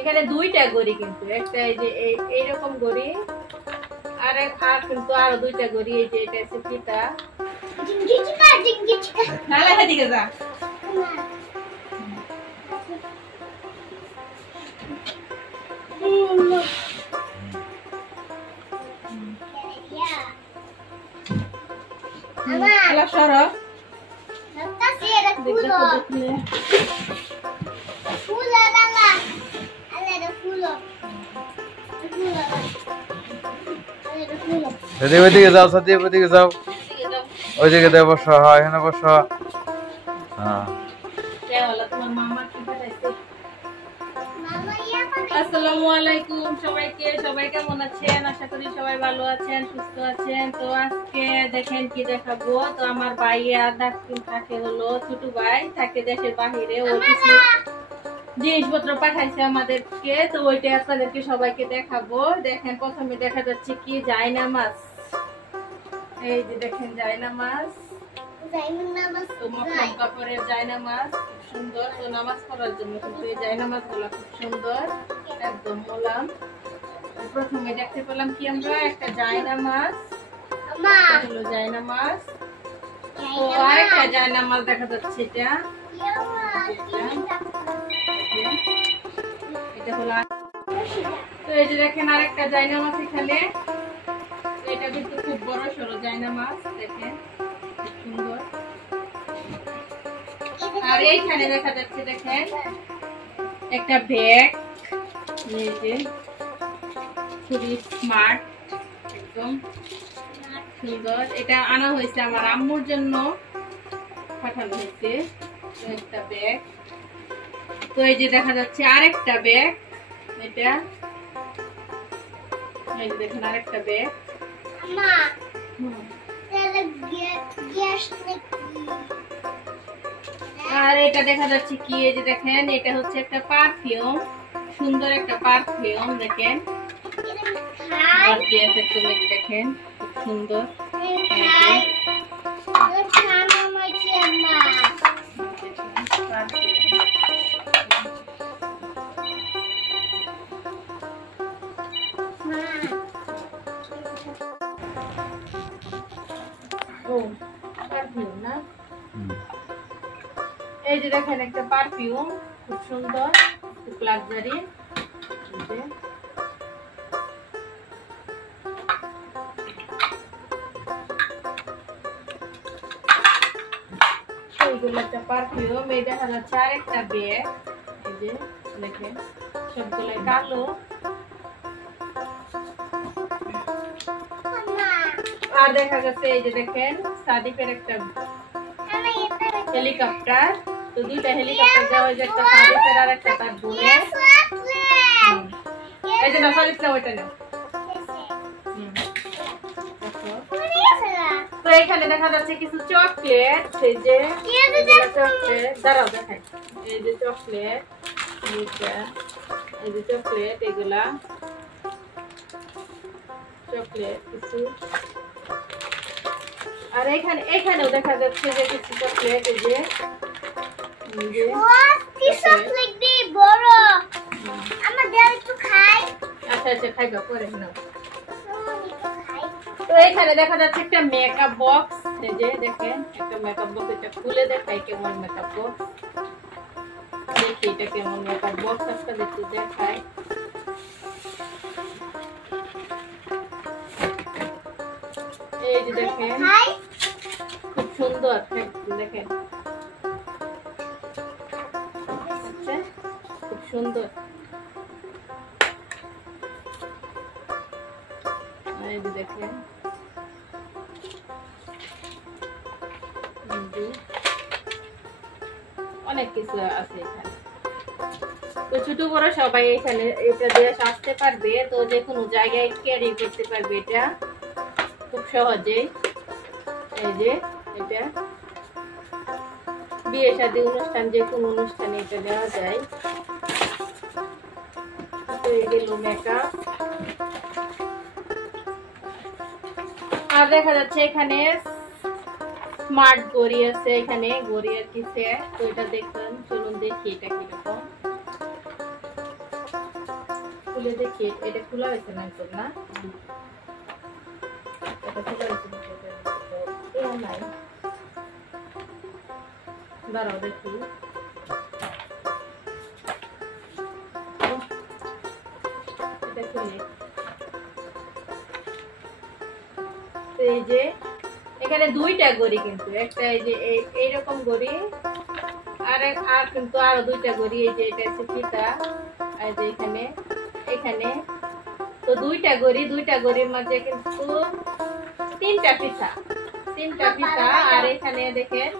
এখানে দুইটা গড়ি, কিন্তু একটা এই যে এইরকম গড়ি, আর কিন্তু আরো দুইটা গড়ি। এই যে এটা আছে ফিতা। দিকে যা। ওইদিকে যাও সাথী, ওইদিকে যাও, ওইদিকে দে বসো। হ্যাঁ এখানে বসো। হ্যাঁ আসসালামু আলাইকুম সবাইকে। সবাই কেমন আছেন? আশা করি সবাই ভালো আছেন, সুস্থ আছেন। তো আজকে দেখেন কি দেখাবো। তো আমার ভাই আর থাকে হলো ছোট ভাই, থাকে দেশের বাহিরে। ও কিছু জিনিসপত্র পাঠাইছে আমাদেরকে, তো ওইটা আপনাদেরকে সবাইকে দেখাবো। দেখেন প্রথমে দেখা যাচ্ছে কি জায়নামাজ। এই যে দেখেন জায়নামাজ, তো মকরম কাপড়ের জায়নামাজ, খুব সুন্দর। তো নামাজ পড়ার জন্য কিন্তু এই জায়নামাজ গুলো খুব সুন্দর, একদম মোলাম। প্রথমে দেখতে পেলাম কি আমরা একটা জায়নামাজ, হলো জায়নামাজ। তো আরেকটা জায়নামাজ দেখা যাচ্ছে, এটা হলো। তো এই যে দেখেন আরেকটা জায়নামাজ এখানে। এটা কিন্তু খুব বড় সড়ো জায়নামাজ, দেখেন খুব সুন্দর। আর এইখানে দেখা যাচ্ছে দেখেন একটা ব্যাগ, এই যে খুবই স্মার্ট, একদম সুন্দর। এটা আনা হয়েছে আমার আম্মুর জন্য, পাঠানো হয়েছে একটা ব্যাগ। তো এই যে দেখা যাচ্ছে আরেকটা ব্যাগ, এটা এই যে দেখেন আরেকটা ব্যাগ। আর এটা দেখা যাচ্ছে কি, এই যে দেখেন এটা হচ্ছে একটা পারফিউম, সুন্দর একটা পারফিউম। দেখেন দেখেন খুব সুন্দর। এই যে দেখেন একটা পারফিউম, খুব সুন্দর, খুব লাক্সারি। এইগুলো একটা পারফিউম। এই দেখা যাচ্ছে আরেকটা ব্যাগ, এই যে দেখেন সবগুলো কালো। আর দেখা যাচ্ছে এই যে দেখেন সাদিকের একটা হেলিকপ্টার। তো দুইটা হেলিকপ্টার দেওয়া হয়েছে, একটা সাদিকের আর একটা তার বোনের। এই যে না সাদিকটা ওইটা নাও। তো এখানে দেখা যাচ্ছে কিছু চকলেট, এই যে চকলেট, দাঁড়াও দেখাই। এই যে চকলেট, এই যে চকলেট, এগুলা চকলেট কিছু। আর এখানেও দেখা যাচ্ছে যে কিছু চকলেট, এই যে আচ্ছা আচ্ছা খাইবা পরে নাও। তো এখানে দেখা যাচ্ছে একটা মেকআপ বক্স, এই যে দেখেন একটা মেকআপ বক্স। এটা খুলে দেখাই কেমন মেকআপ বক্স, দেখি এটা কেমন মেকআপ বক্স একটা দেখতে দেখাই। এই যে দেখেন খুব সুন্দর, দেখেন খুব সুন্দর। এই যে দেখেন অনেক কিছু আছে এখানে। তো ছোট বড় সবাই এখানে এটা দিয়ে আসতে পারবে, তো যে কোনো জায়গায় ক্যারি করতে পারবে এটা খুব সহজেই। এই যে এটা বিয়ে শাদী অনুষ্ঠান, যে কোনো অনুষ্ঠানে এটা দেওয়া যায়। তো এই গেল মেকআপ। আর দেখা যাচ্ছে এখানে স্মার্ট ঘড়ি আছে, এখানে ঘড়ি আর কি সেট। তো এটা দেখুন, চলুন দেখি এটা কিরকম। খুলে দেখি এটা খোলা হয়েছে না তো না এটা খোলা হয়েছে নাই দাঁড়াও দেখি এটা খুলে এই যে এখানে দুইটা গড়ি কিন্তু একটা এই যে এইরকম গড়ি আর কিন্তু আরো দুইটা গড়ি এই যে এটা হচ্ছে ফিতা আর যে এখানে তো দুইটা গড়ির মাঝে কিন্তু তিনটা ফিতা আর এখানে দেখেন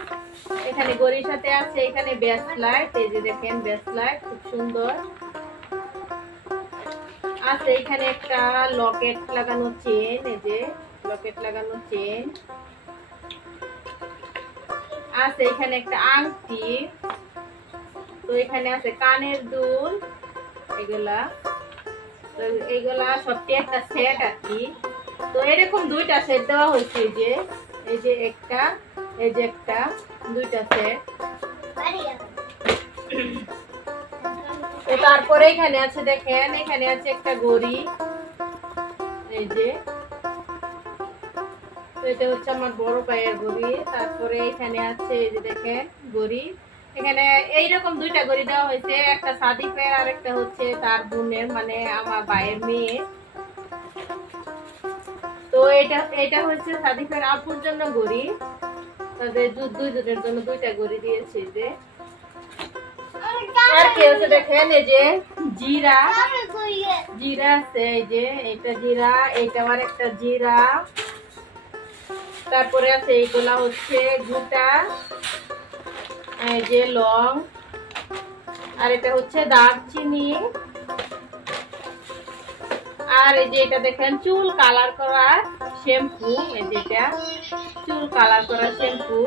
এখানে গড়ির সাথে আছে এখানে ব্রেসলেট এই যে দেখেন ব্রেসলেট খুব সুন্দর আছে এখানে একটা লকেট লাগানো চেন এই যে লকেট লাগানো চেন আছে এখানে একটা আংটি তো এখানে আছে কানের দুল এগুলা সবটি একটা সেট আর কি তো এরকম দুইটা সেট দেওয়া হয়েছে এই যে একটা দুইটা সেট তো তারপরে এখানে আছে দেখেন এখানে আছে একটা গড়ি এই যে এটা হচ্ছে আমার বড় পায়ের গড়ি তারপরে এখানে আছে এই যে দেখেন গড়ি এখানে এইরকম দুইটা গড়ি দেওয়া হয়েছে একটা সাদিফের আর একটা হচ্ছে তার বোনের মানে আমার ভাইয়ের মেয়ে তো এটা হচ্ছে সাদিফের আপুর জন্য গড়ি তাদের দুইজনের জন্য দুইটা গড়ি দিয়েছে যে আর কি হচ্ছে দেখেন এই যে জিরা আছে এই যে এটা জিরা এটা আর একটা জিরা তারপরে আছে এইগুলা হচ্ছে গুটা এই যে লং আর এটা হচ্ছে দারচিনি আর এই যে এটা দেখেন চুল কালার করা শ্যাম্পু এই যে এটা চুল কালার করা শ্যাম্পু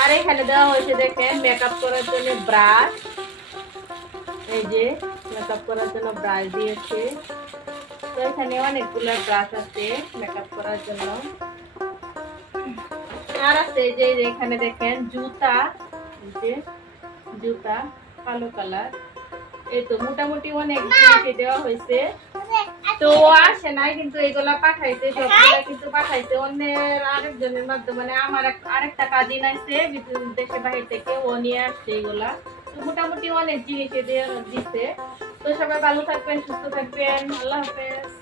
আর এখানে দেওয়া হয়েছে দেখেন মেকআপ করার জন্য ব্রাশ এই যে মেকআপ করার জন্য ব্রাশ দিয়েছে তো এখানে অনেকগুলো ব্রাশ আছে মেকআপ করার জন্য আর আছে যে এখানে দেখেন জুতা কালো কালার এই তো মোটামুটি অনেক জিনিস দেওয়া হয়েছে তো আসে নাই কিন্তু এগুলা পাঠাইছে সবগুলা কিন্তু পাঠাইছে অন্যের আরেকজনের মাধ্যমে মানে আমার আরেকটা কাজিন আছে দেশের বাহির থেকে ও নিয়ে আসছে এগুলা তো মোটামুটি অনেক জিনিস দিচ্ছে তো সবাই ভালো থাকবেন সুস্থ থাকবেন আল্লাহ হাফেজ